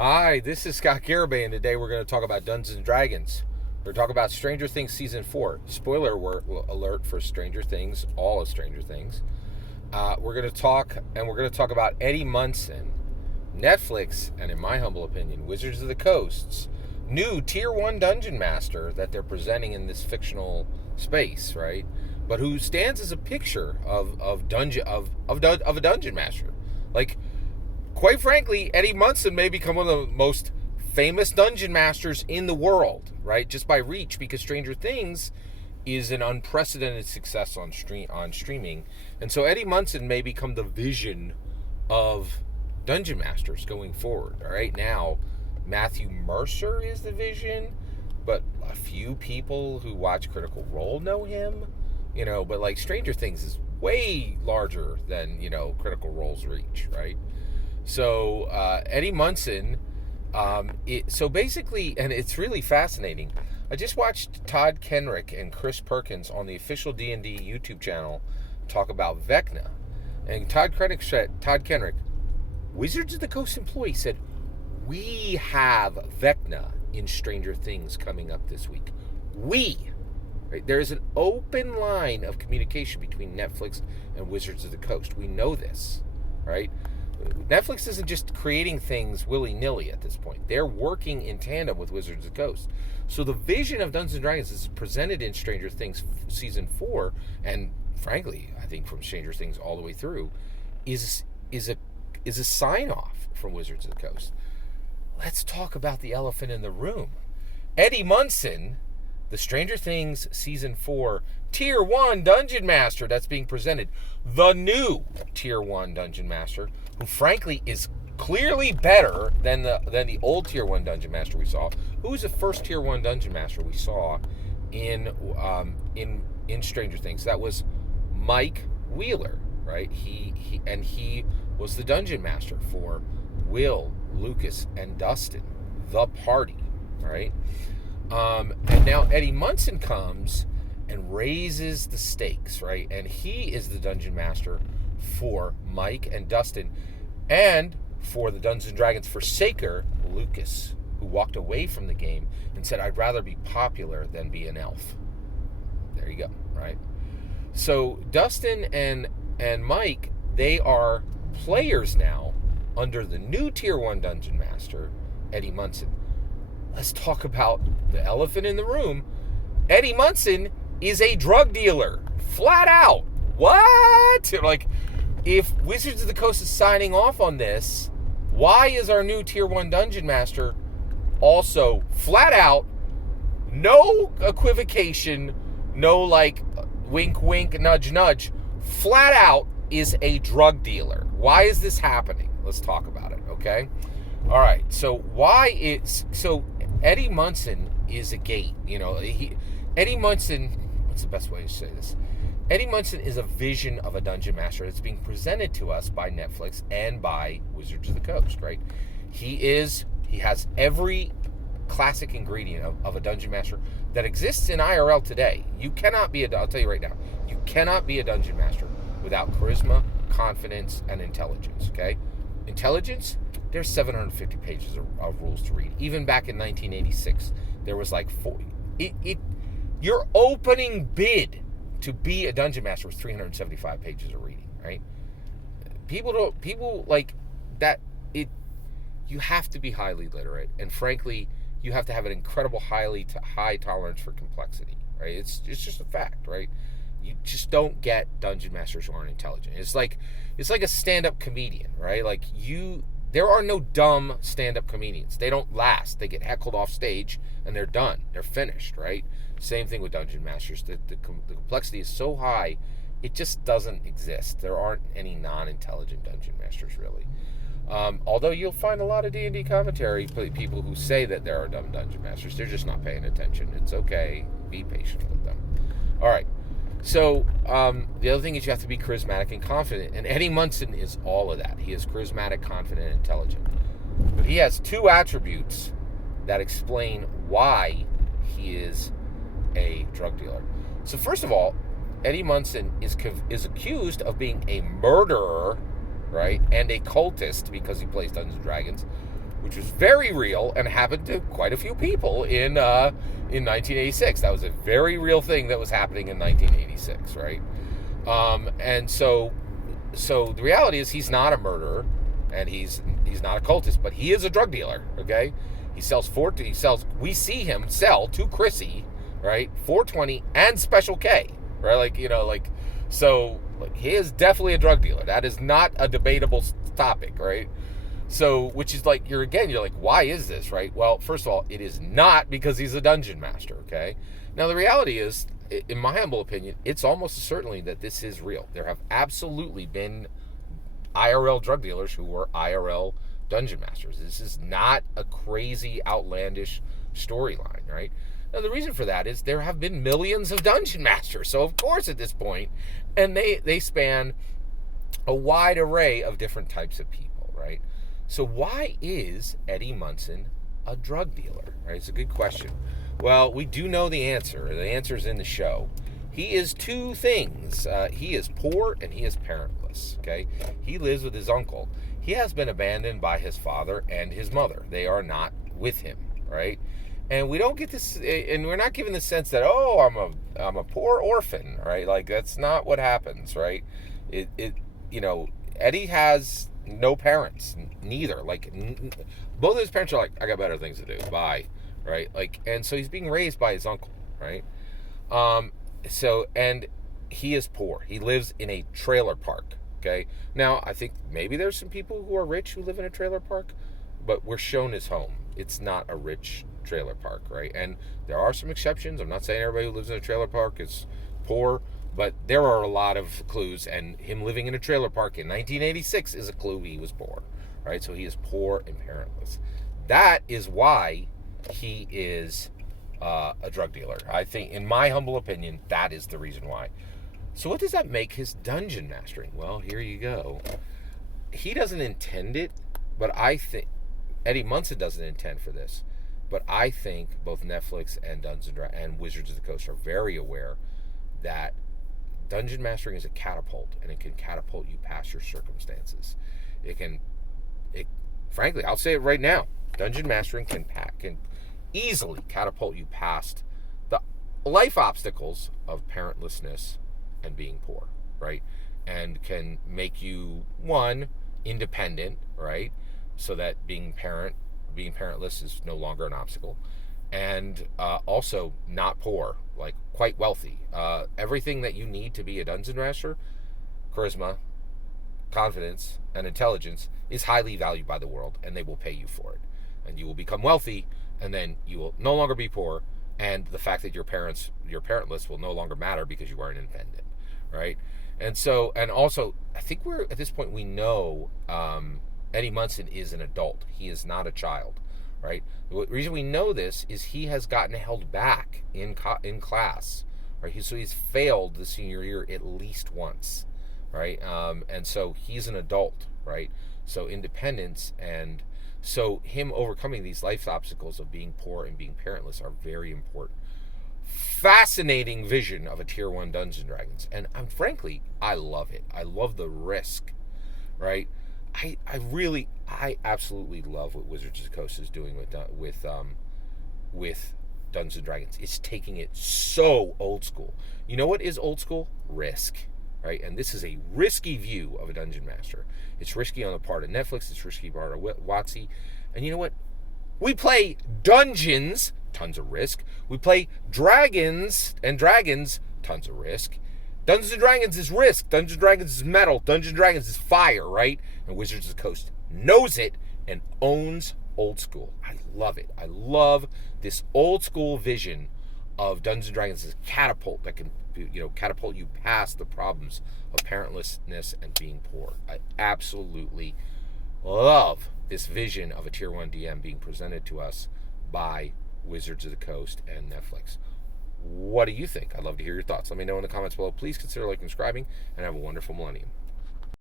Hi, this is Scott Garibay, and today we're going to talk about Dungeons and Dragons. We're talking about Stranger Things Season 4. Spoiler alert for Stranger Things, all of Stranger Things. We're going to talk about Eddie Munson, Netflix, and in my humble opinion, Wizards of the Coast's new Tier 1 Dungeon Master that they're presenting in this fictional space, right? But who stands as a picture of a Dungeon Master. Like, quite frankly, Eddie Munson may become one of the most famous dungeon masters in the world, right? Just by reach, because Stranger Things is an unprecedented success on streaming. And so Eddie Munson may become the vision of dungeon masters going forward. All right, now Matthew Mercer is the vision, but a few people who watch Critical Role know him, but like Stranger Things is way larger than, Critical Role's reach, right? So Eddie Munson, so basically, and it's really fascinating. I just watched Todd Kenreck and Chris Perkins on the official D&D YouTube channel talk about Vecna. And Todd Kenreck, Wizards of the Coast employee, said, we have Vecna in Stranger Things coming up this week. Right? There is an open line of communication between Netflix and Wizards of the Coast. We know this, right? Netflix isn't just creating things willy-nilly at this point. They're working in tandem with Wizards of the Coast. So the vision of Dungeons & Dragons is presented in Stranger Things Season 4, and frankly, I think from Stranger Things all the way through, is a sign-off from Wizards of the Coast. Let's talk about the elephant in the room. Eddie Munson, the Stranger Things Season 4 Tier 1 Dungeon Master that's being presented. The new Tier 1 Dungeon Master, who frankly is clearly better than the old Tier 1 Dungeon Master we saw. Who was the first Tier 1 Dungeon Master we saw in Stranger Things? That was Mike Wheeler, right? He was the Dungeon Master for Will, Lucas, and Dustin, the party, right? And now Eddie Munson comes and raises the stakes, right? And he is the Dungeon Master for Mike and Dustin, and for the Dungeons & Dragons Forsaker, Lucas, who walked away from the game and said, I'd rather be popular than be an elf. There you go, right? So Dustin and Mike, they are players now under the new Tier 1 Dungeon Master, Eddie Munson. Let's talk about the elephant in the room. Eddie Munson is a drug dealer. Flat out. What? Like, if Wizards of the Coast is signing off on this, why is our new Tier 1 Dungeon Master also flat out, no equivocation, no like wink wink, nudge nudge, flat out is a drug dealer? Why is this happening? Let's talk about it, okay? All right, so Eddie Munson is a gate. Eddie Munson, what's the best way to say this? Eddie Munson is a vision of a dungeon master that's being presented to us by Netflix and by Wizards of the Coast, right? He has every classic ingredient of a dungeon master that exists in IRL today. I'll tell you right now, you cannot be a dungeon master without charisma, confidence, and intelligence, okay? Intelligence, there's 750 pages of rules to read. Even back in 1986, there was like 40. Your opening bid to be a dungeon master was 375 pages of reading, right? People like that. You have to be highly literate, and frankly, you have to have an incredible high tolerance for complexity, right? It's just a fact, right? You just don't get dungeon masters who aren't intelligent. It's like a stand-up comedian, right? Like there are no dumb stand-up comedians. They don't last. They get heckled off stage and they're done. They're finished, right? Same thing with dungeon masters. The complexity is so high, it just doesn't exist. There aren't any non-intelligent dungeon masters, really. Although you'll find a lot of D&D commentary, people who say that there are dumb dungeon masters. They're just not paying attention. It's okay. Be patient with them. All right. So the other thing is you have to be charismatic and confident. And Eddie Munson is all of that. He is charismatic, confident, and intelligent. But he has two attributes that explain why he is a drug dealer. So first of all, Eddie Munson is accused of being a murderer, right, and a cultist because he plays Dungeons & Dragons, which was very real and happened to quite a few people in 1986. That was a very real thing that was happening in 1986, right? And so the reality is he's not a murderer, and he's not a cultist, but he is a drug dealer. Okay, we see him sell to Chrissy, right, 420 and Special K, right? He is definitely a drug dealer. That is not a debatable topic, right? So, which is like, you're like, why is this, right? Well, first of all, it is not because he's a dungeon master, okay? Now, the reality is, in my humble opinion, it's almost certainly that this is real. There have absolutely been IRL drug dealers who were IRL dungeon masters. This is not a crazy, outlandish storyline, right? Now, the reason for that is there have been millions of dungeon masters. So, of course, at this point, and they span a wide array of different types of people, right? So why is Eddie Munson a drug dealer, right? It's a good question. Well, we do know the answer. The answer is in the show. He is two things. He is poor and he is parentless, okay? He lives with his uncle. He has been abandoned by his father and his mother. They are not with him, right? And we don't get this, and we're not given the sense that, oh, I'm a poor orphan, right? Like, that's not what happens, right? Eddie has no parents, neither. Like, both of his parents are like, I got better things to do, bye, right? Like, and so he's being raised by his uncle, right? And he is poor. He lives in a trailer park, okay? Now, I think maybe there's some people who are rich who live in a trailer park, but we're shown his home. It's not a rich trailer park, right? And there are some exceptions. I'm not saying everybody who lives in a trailer park is poor, but there are a lot of clues, and him living in a trailer park in 1986 is a clue he was poor, right? So he is poor and parentless. That is why he is a drug dealer. I think, in my humble opinion, that is the reason why. So what does that make his dungeon mastering? Well, here you go. He doesn't intend it, but I think Eddie Munson doesn't intend for this. But I think both Netflix and and Wizards of the Coast are very aware that dungeon mastering is a catapult, and it can catapult you past your circumstances. Frankly, I'll say it right now. Dungeon mastering can easily catapult you past the life obstacles of parentlessness and being poor, right? And can make you, one, independent, right? So that being parentless is no longer an obstacle, and also not poor, like quite wealthy. Everything that you need to be a dungeon master, charisma, confidence, and intelligence, is highly valued by the world, and they will pay you for it. And you will become wealthy, and then you will no longer be poor, and the fact that you're parentless will no longer matter because you are independent, right? And also, I think at this point we know Eddie Munson is an adult. He is not a child, right? The reason we know this is he has gotten held back in class, right? So he's failed the senior year at least once, right? And so he's an adult, right? So independence, and so him overcoming these life obstacles of being poor and being parentless are very important. Fascinating vision of a Tier 1 Dungeons & Dragons. And frankly, I love it. I love the risk, right? I absolutely love what Wizards of the Coast is doing with Dungeons & Dragons. It's taking it so old school. You know what is old school? Risk, right? And this is a risky view of a dungeon master. It's risky on the part of Netflix. It's risky on the part of WotC. And you know what? We play dungeons, tons of risk. We play dragons, tons of risk. Dungeons & Dragons is risk. Dungeons & Dragons is metal. Dungeons & Dragons is fire, right? And Wizards of the Coast knows it and owns old school. I love it. I love this old school vision of Dungeons & Dragons as a catapult that can, catapult you past the problems of parentlessness and being poor. I absolutely love this vision of a Tier 1 DM being presented to us by Wizards of the Coast and Netflix. What do you think? I'd love to hear your thoughts. Let me know in the comments below. Please consider liking and subscribing, and have a wonderful millennium.